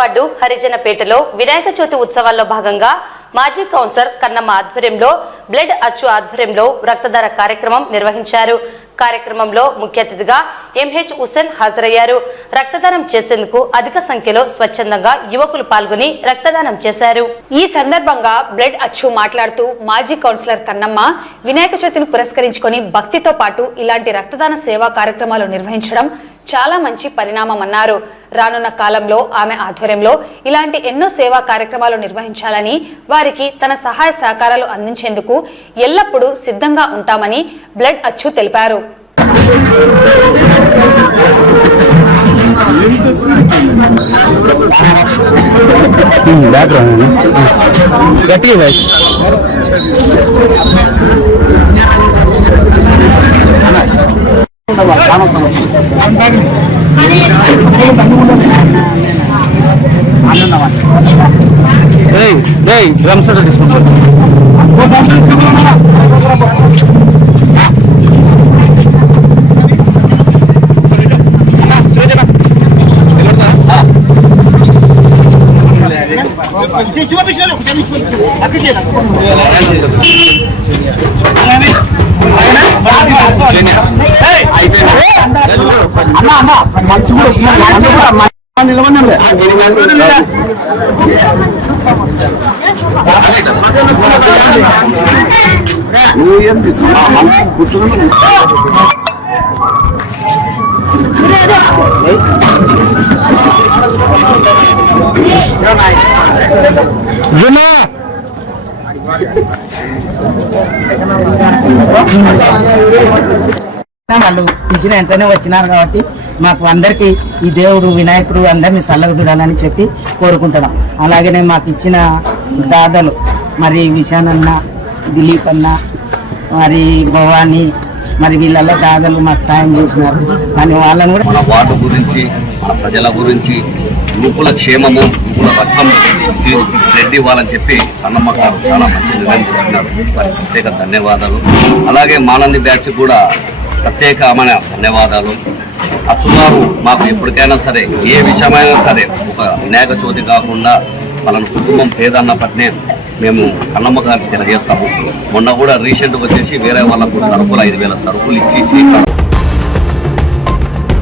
Ward హరిజనపేటలో Vinayaka Chavithi ఉత్సవాల్లో భాగంగా మాజీ కౌన్సిలర్ కన్నమ్మ ఆధ్వర్యంలో బ్లడ్ అచ్చు ఆధ్వర్యంలో రక్తదాన కార్యక్రమం నిర్వహించారు. కార్యక్రమంలో ముఖ్య అతిథిగా ఎంహెచ్ హుస్సేన్ హాజరయ్యారు. రక్తదానం చేసేందుకు అధిక సంఖ్యలో స్వచ్ఛందంగా యువకులు పాల్గొని రక్తదానం చేశారు. ఈ సందర్భంగా బ్లడ్ అచ్చు మాట్లాడుతూ మాజీ కౌన్సిలర్ కన్నమ్మ వినాయక చవితిని పురస్కరించుకొని భక్తితో పాటు ఇలాంటి రక్తదాన సేవా కార్యక్రమాలు నిర్వహించడం చాలా మంచి పరిణామమన్నారు. రానున్న కాలంలో ఆమె ఆధ్వర్యంలో ఇలాంటి ఎన్నో సేవా కార్యక్రమాలు నిర్వహించాలని, వారికి తన సహాయ సహకారాలు అందించేందుకు ఎల్లప్పుడూ సిద్ధంగా ఉంటామని బ్లడ్ అచ్చు తెలిపారు. వాళ్ళు ఇచ్చిన వెంటనే వచ్చినారు కాబట్టి మాకు అందరికీ ఈ దేవుడు వినాయకుడు అందరినీ చల్లగా చూడాలని చెప్పి కోరుకుంటున్నాం. అలాగనే మాకు ఇచ్చిన దాదాలు మరి విశానన్న, దిలీప్ అన్న, మరి భవానీ, మరి వీళ్ళల్లో దాదాలు మాకు సాయం చేసినారు. కానీ వాళ్ళని కూడా మన వార్డు గురించి, మన ప్రజల గురించి, యువకుల క్షేమము, యువకుల రక్తం రెడ్డి ఇవ్వాలని చెప్పి అన్నమ్మ గారు చాలా మంచి నిర్ణయం తీసుకున్నారు. వారికి ప్రత్యేక ధన్యవాదాలు. అలాగే మానంది బ్యాచ్ కూడా ప్రత్యేకమైన ధన్యవాదాలు. అచ్చుగారు మాకు ఎప్పటికైనా సరే ఏ విషయమైనా సరే ఒక వినాయక చవితి కాకుండా మన కుటుంబం పేదన్నప్పటినే మేము కన్నమ్మ గారికి తెలియజేస్తాము. మొన్న కూడా రీసెంట్గా వచ్చేసి వేరే వాళ్ళకు సరుకులు 5,000 సరుకులు ఇచ్చేసి